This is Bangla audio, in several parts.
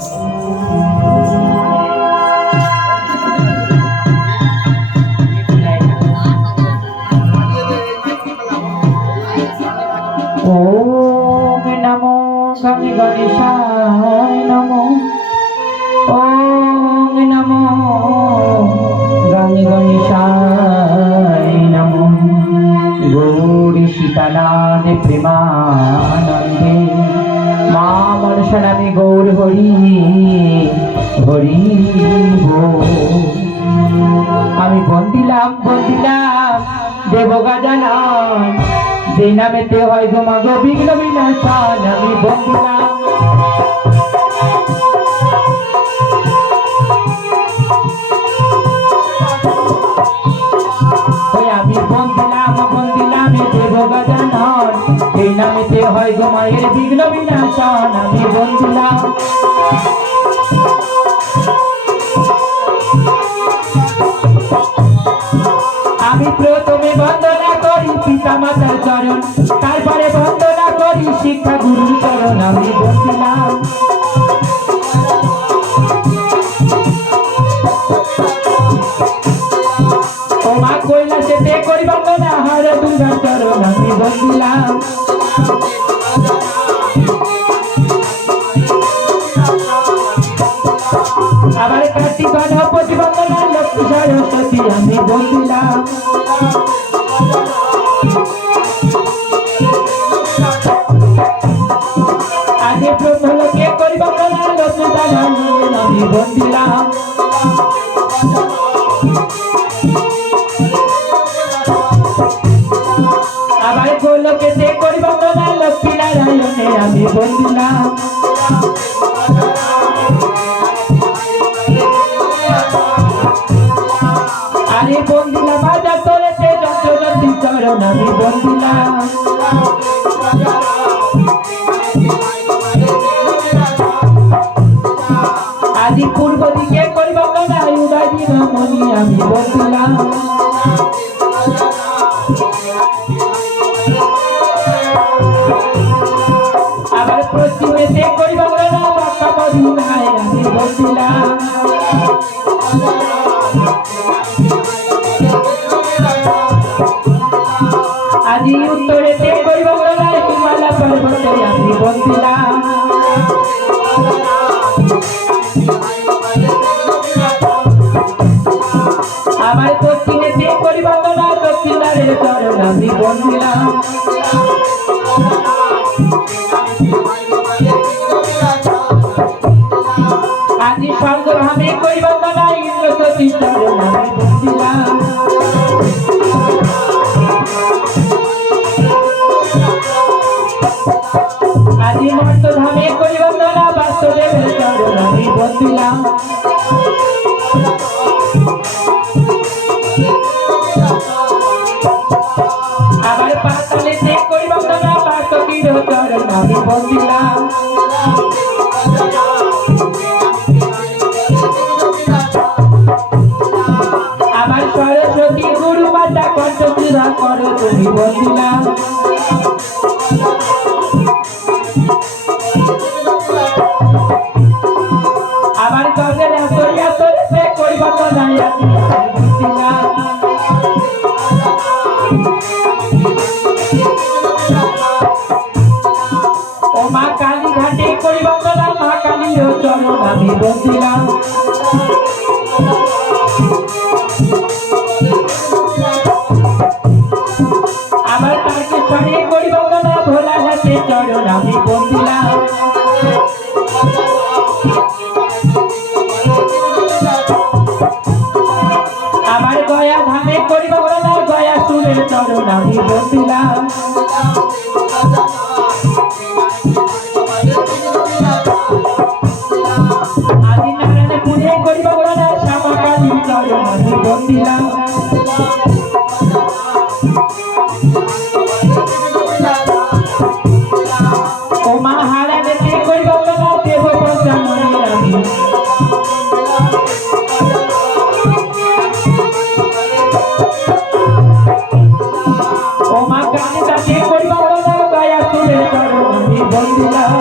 ओम नमो गंगे गणेशाय नमो। ओम नमो गंगे गणेशाय नमो। गौरी सीतानाथ प्रेमानंदे मा मनसा नामे गौर हरि हरि আমি বন্দিলাম দেব গজানন যে নামেতে হয় গো মা গো বিঘ্ন বিনাশন। আমি বন্দিলাম আমি বন্দিলাম দেব গজানন এই নামেতে হয় গো মায়ের বিঘ্ন বিনাশন। আমি বন্দিলাম আমি প্রথমে বন্দনা করি পিতা মাতার চরণ, তারপরে বন্দনা করি শিক্ষা গুরুর চরণ। আমি বন্দিলাম ও মা কৈলাসেতে করি বন্দনা হর দুর্গার চরণ। আমি বন্দিলাম আবার কার্তিক গণপতি বন্দনা লক্ষ্মী সরস্বতী। আমি বন্দিলাম আগে ব্রহ্মলোকে করি বন্দনা লক্ষ্মী দান। আমি বন্দিলাম আবার গোলকেতে করি বন্দনা লক্ষ্মী নারায়ণে। আমি বন্দিলাম আরে বন্দিলা বাজার তোলেতে যন্ত্রযন্ত্রী চরণ। আমি বন্দিলাম আজি পূর্ব দিকে করি বন্দনা উদয় দিনমণি। আমি বন্দিলাম আবার পশ্চিমেতে করি বন্দনা বাঁকা মদিনায়। আমি বন্দিলাম আজি উত্তরেতে করি বন্দনা হিমালয় পর্বতে। আমি বন্দিলাম আমার দক্ষিণেতে করি বন্দনা দক্ষিণারের চরণ। আমি বন্দিলাম আজি সংগ্রামে করি বন্দনা ইন্দ্রসতী চরণ। আমি বন্দিলাম আজি মর্তধামে করি বন্দনা বাসুদেবের চরণ। আমি বন্দিলাম আবার পাতালেতে করি বন্দনা বাসুকীর চরণ। আমি বন্দিলাম আবার সরস্বতী গুরু মাতা কণ্ঠশিরা করো তুমি। বন্দিলাম আবার গগনে আসরিয়া তোলে করি বন্দনা। বন্দিলাম ও মা কালী ঘাটে করি বন্দনা মা কালীর চরণ। আমি বন্দিলাম আবার তাকে ছড়ে করি বন্দনা ভোলা ঘাটে চরণ। আমি বন্দিলাম আবার গয়া ধামে করি বন্দনা গয়া সুরের চরণ। আমি বন্দিলাম আদি নারায়ণপুরে করি বন্দনা শ্যামা কালীর চরণ। আমি বন্দিলাম ও মা হারানেতে করি বন্দনা দেব পঞ্চাননের। আমি ও মা গানে গাছে করি বন্দনা গয়া সুরের চরণ। আমি বন্দিলাম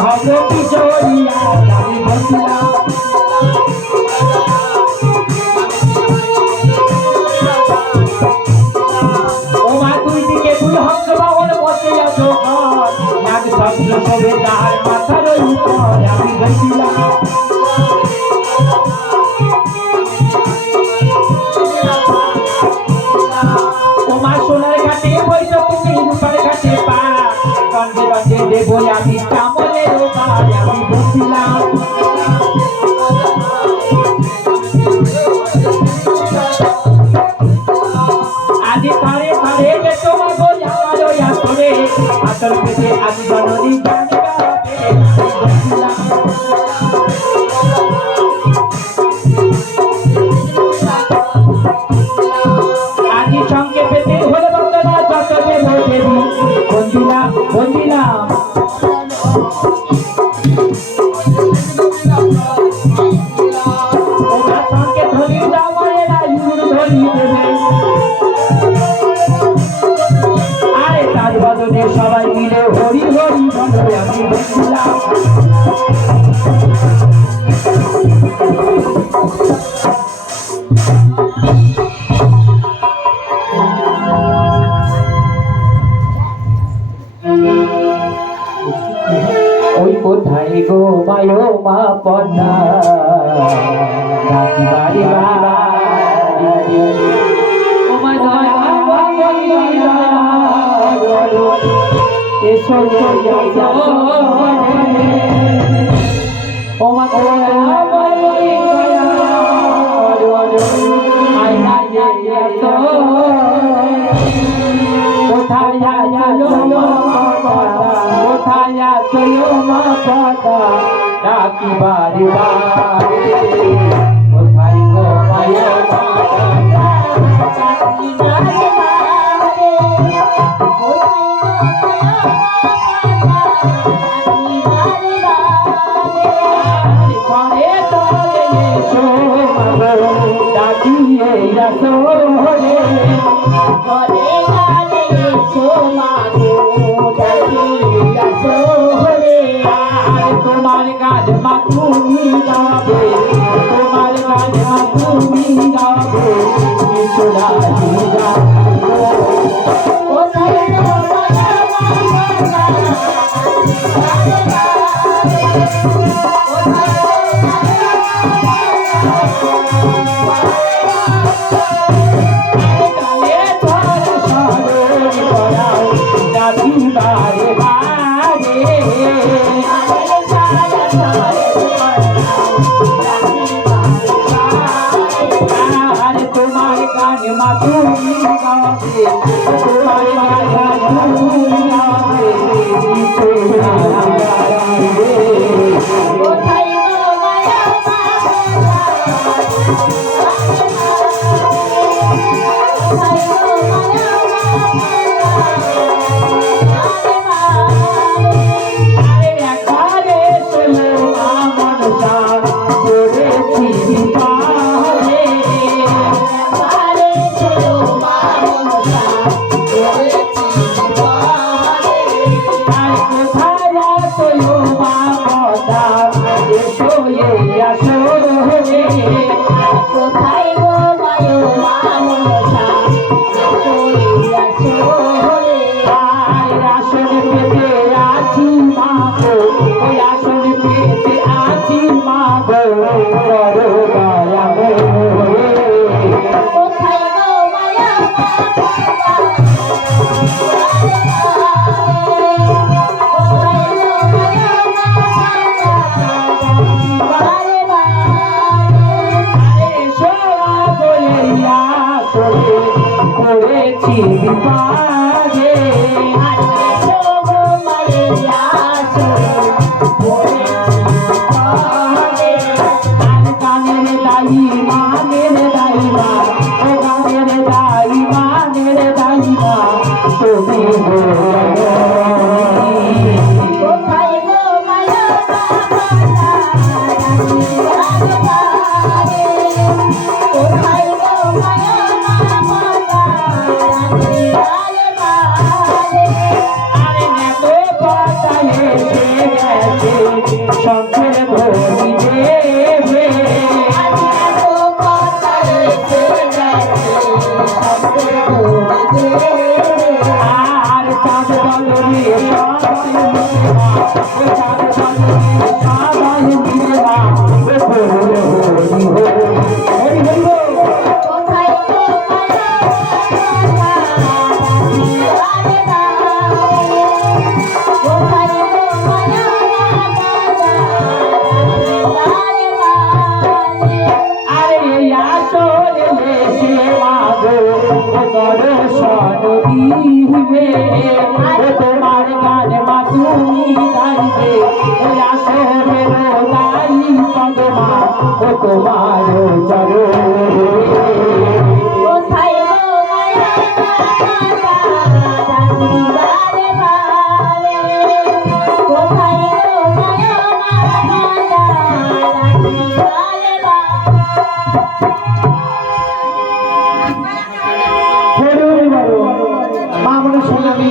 হব কিশোরিয়া আমি বন্দিলাম ও মা তুই দিকে তুই হংস বাহন বসে আছো নাগ স্বপ্ন সবে তাহার মাথার উপর আমি বন্দিলাম ও মা সোনার ঘাটে বইতো তুমি রূপার ঘাটে পা রঙে রঙে দেবো আমি চামলের ওপারে আমি বসিলাম আজি ঘরে ঘরে গে তোমার গো আমারও আসরে আসর পেতে আজি জননী জানি গাবে আমি বসিলাম আজি সঙ্গে পেতে হলে বন্দনা যত দেব দেবী বন্দিলাম বন্দিলাম ওনার সঙ্গে ধরি দামায়েরা ইউর ধরি দেবে আরে তার বদলে সবাই মিলে হরি হরি বলে আমি বন্দিলাম ওই কোথায় গো মায়ো মা পদ্মা রাতি বাড়ি বাড়ি ও মা এসো ও মা কোথায় চলো মা পদা ডাকি বাড়ি বাড়ি কোথায় গো মায়ের ডাকিয়ে আসো রে তোমার গান মা তুমি গাবে তোমার গান মা তুমি গাবে সোনা Bye. আর চাঁদ বলে রে সবাই মিলে না, চাঁদ বলে রে সবাই মিলে না, হরি হরি হরি হরি হরি। তোমার গান মা তুমি গাইবে আসরে গাই পদমা ও তোমার চরো মা মনে শোনাবি